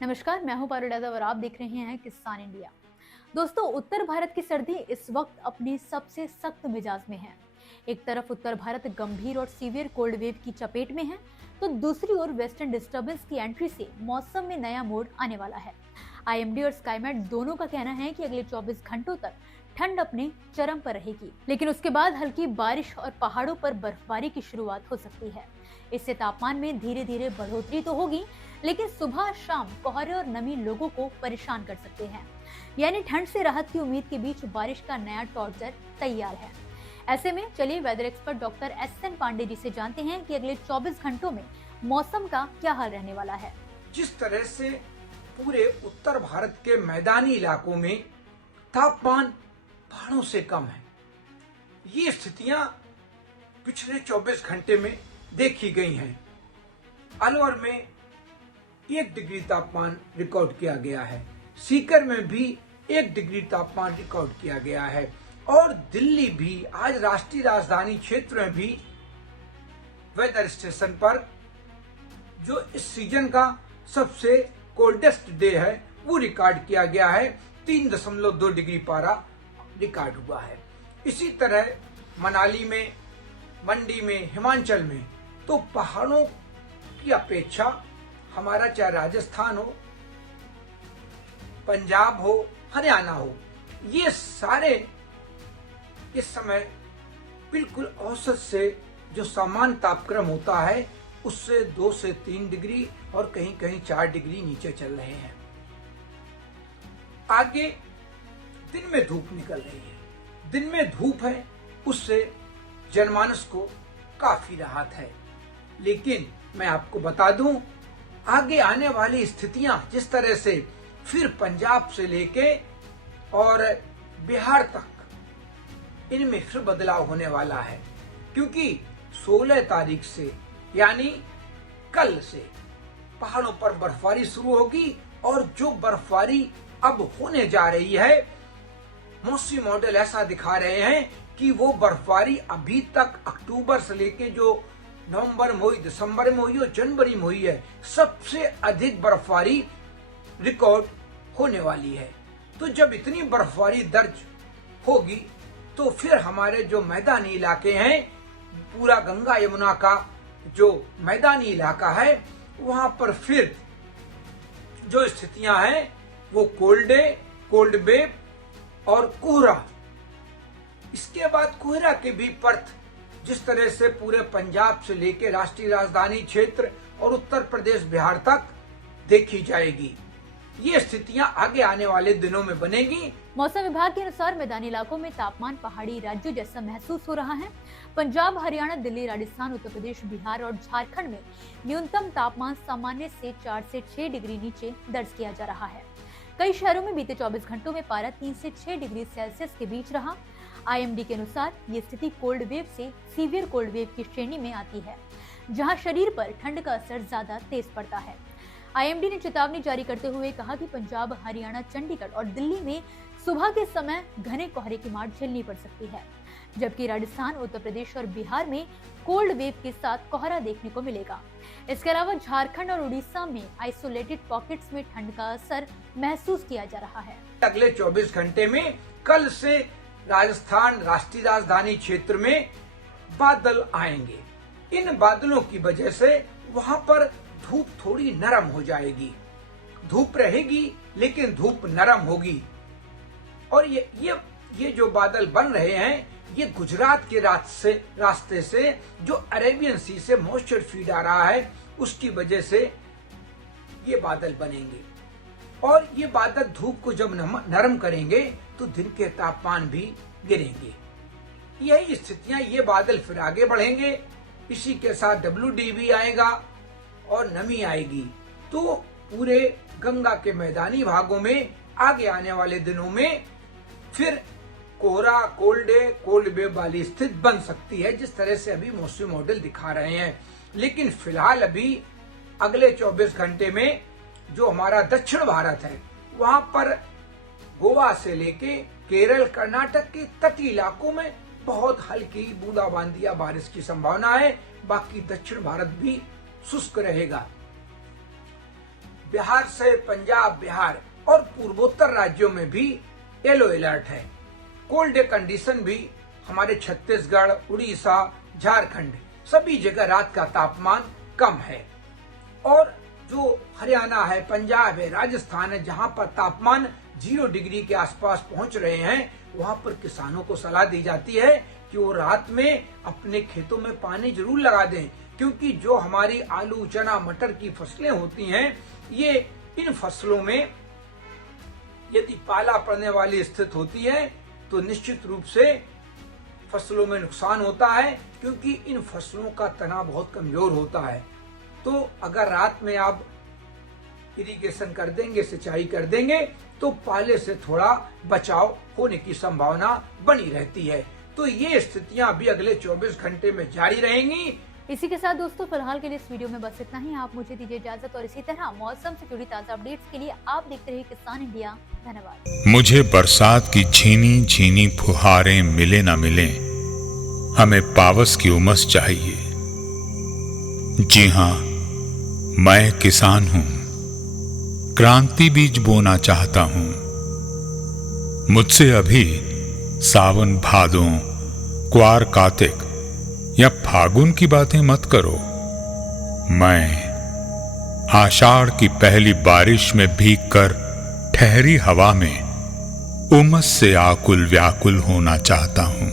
नमस्कार, मैं हूं पारुल यादव और आप देख रहे हैं किसान इंडिया। दोस्तों, उत्तर भारत की सर्दी इस वक्त अपनी सबसे सख्त मिजाज में है। एक तरफ उत्तर भारत गंभीर और सीवियर कोल्ड वेव की चपेट में है, तो दूसरी ओर वेस्टर्न डिस्टर्बेंस की एंट्री से मौसम में नया मोड़ आने वाला है। आईएमडी और स्काईमेट दोनों का कहना है कि अगले 24 घंटों तक ठंड अपने चरम पर रहेगी, लेकिन उसके बाद हल्की बारिश और पहाड़ों पर बर्फबारी की शुरुआत हो सकती है। इससे तापमान में धीरे धीरे बढ़ोतरी तो होगी, लेकिन सुबह शाम कोहरे और नमी लोगों को परेशान कर सकते हैं। यानी ठंड से राहत की उम्मीद के बीच बारिश का नया टॉर्चर तैयार है। ऐसे में चलिए weather expert doctor S N. Pandey ji से जानते हैं कि अगले 24 घंटों में मौसम का क्या हाल रहने वाला है। जिस तरह से पूरे उत्तर भारत के मैदानी इलाकों में तापमान पहाड़ों से कम है, ये स्थितियां पिछले 24 घंटे में देखी गई हैं। अलवर में 1 डिग्री तापमान रिकॉर्ड किया गया है, सीकर में भी 1 डिग्री तापमान रिकॉर्ड किया गया है और दिल्ली भी आज राष्ट्रीय राजधानी क्षेत्र में भी वेदर स्टेशन पर जो इस सीजन का सबसे कोल्डेस्ट डे है वो रिकॉर्ड किया गया है। 3.2 डिग्री पारा रिकॉर्ड हुआ है। इसी तरह मनाली में, मंडी में, हिमाचल में तो पहाड़ों की अपेक्षा हमारा चाहे राजस्थान हो, पंजाब हो, हरियाणा हो, ये सारे इस समय बिल्कुल औसत से जो सामान्य तापक्रम होता है उससे 2 से 3 डिग्री और कहीं कहीं 4 डिग्री नीचे चल रहे हैं। आगे दिन में धूप निकल रही है, दिन में धूप है, उससे जनमानस को काफी राहत है। लेकिन मैं आपको बता दूं, आगे आने वाली स्थितियां जिस तरह से फिर पंजाब से लेके और बिहार तक इनमें फिर बदलाव होने वाला है, क्योंकि 16 तारीख से यानी कल से पहाड़ों पर बर्फबारी शुरू होगी और जो बर्फबारी अब होने जा रही है, मौसमी मॉडल ऐसा दिखा रहे हैं कि वो बर्फबारी अभी तक अक्टूबर से लेके जो नवंबर में हुई, दिसंबर में हुई और जनवरी में हुई है, सबसे अधिक बर्फबारी रिकॉर्ड होने वाली है। तो जब इतनी बर्फबारी दर्ज होगी तो फिर हमारे जो मैदानी इलाके हैं, पूरा गंगा यमुना का जो मैदानी इलाका है, वहां पर फिर जो स्थितियां हैं वो कोल्ड वेव और कोहरा, इसके बाद कोहरा के भी परत जिस तरह से पूरे पंजाब से लेकर राष्ट्रीय राजधानी क्षेत्र और उत्तर प्रदेश बिहार तक देखी जाएगी। ये स्थितियां आगे आने वाले दिनों में बनेगी। मौसम विभाग के अनुसार मैदानी इलाकों में तापमान पहाड़ी राज्यों जैसा महसूस हो रहा है। पंजाब, हरियाणा, दिल्ली, राजस्थान, उत्तर प्रदेश, बिहार और झारखंड में न्यूनतम तापमान सामान्य से 4 से 6 डिग्री नीचे दर्ज किया जा रहा है। कई शहरों में बीते 24 घंटों में पारा 3 से 6 डिग्री सेल्सियस के बीच रहा। आईएमडी के अनुसार ये स्थिति कोल्ड वेव से सीवियर कोल्ड वेव की श्रेणी में आती है, जहां शरीर पर ठंड का असर ज्यादा तेज पड़ता है। आईएमडी ने चेतावनी जारी करते हुए कहा कि पंजाब, हरियाणा, चंडीगढ़ और दिल्ली में सुबह के समय घने कोहरे की मार झेलनी पड़ सकती है, जबकि राजस्थान, उत्तर प्रदेश और बिहार में कोल्ड वेव के साथ कोहरा देखने को मिलेगा। इसके अलावा झारखंड और उड़ीसा में आइसोलेटेड पॉकेट्स में ठंड का असर महसूस किया जा रहा है। अगले 24 घंटे में कल से राजस्थान, राष्ट्रीय राजधानी क्षेत्र में बादल आएंगे। इन बादलों की वजह से वहां पर धूप थोड़ी नरम हो जाएगी। धूप रहेगी लेकिन धूप नरम होगी। और ये जो बादल बन रहे हैं, ये गुजरात के रास्ते से जो अरेबियन सी से मॉइस्चर फीड आ रहा है, उसकी वजह से ये बादल बनेंगे। और ये बादल धूप को जब नरम करेंगे तो दिन के तापमान भी गिरेंगे। यही स्थितियां, ये बादल फिर आगे बढ़ेंगे। इसी के साथ WD भी आएगा और नमी आएगी। तो पूरे गंगा के मैदानी भागों में आगे आने वाले दिनों में फिर कोहरा, कोल्ड वेव वाली स्थिति बन सकती है, जिस तरह से अभी मौसमी मॉडल दिखा रहे हैं। लेकिन फिलहाल अभी अगले 24 घंटे में जो हमारा दक्षिण भारत है, वहां पर गोवा से लेके केरल, कर्नाटक के तटीय इलाकों में बहुत हल्की बूंदाबांदी या बारिश की संभावना है। बाकी दक्षिण भारत भी शुष्क रहेगा। बिहार से पंजाब, बिहार और पूर्वोत्तर राज्यों में भी येलो अलर्ट है। कोल्ड डे कंडीशन भी हमारे छत्तीसगढ़, उड़ीसा, झारखंड सभी जगह रात का तापमान कम है। और जो हरियाणा है, पंजाब है, राजस्थान है, जहां पर तापमान 0 डिग्री के आसपास पहुंच रहे हैं, वहां पर किसानों को सलाह दी जाती है कि वो रात में अपने खेतों में पानी जरूर लगा दें, क्योंकि जो हमारी आलू, चना, मटर की फसलें होती हैं, ये इन फसलों में यदि पाला पड़ने वाली स्थिति होती है तो निश्चित रूप से फसलों में नुकसान होता है, क्योंकि इन फसलों का तना बहुत कमजोर होता है। तो अगर रात में आप इरिगेशन कर देंगे, सिंचाई कर देंगे, तो पाले से थोड़ा बचाव होने की संभावना बनी रहती है। तो ये स्थितियां भी अगले 24 घंटे में जारी रहेंगी। इसी के साथ दोस्तों फिलहाल के लिए इस वीडियो में बस इतना ही। आप मुझे दीजिए इजाजत और इसी तरह मौसम से जुड़ी ताजा अपडेट्स के लिए आप देखते रहिए किसान इंडिया। धन्यवाद। मुझे बरसात की झीनी झीनी फुहारें मिले ना मिले, हमें पावस की उमस चाहिए। जी हाँ, मैं किसान हूं, क्रांति बीज बोना चाहता हूं। मुझसे अभी सावन, भादों, क्वार, कार्तिक या फागुन की बातें मत करो। मैं आषाढ़ की पहली बारिश में भीगकर ठहरी हवा में उमस से आकुल व्याकुल होना चाहता हूं।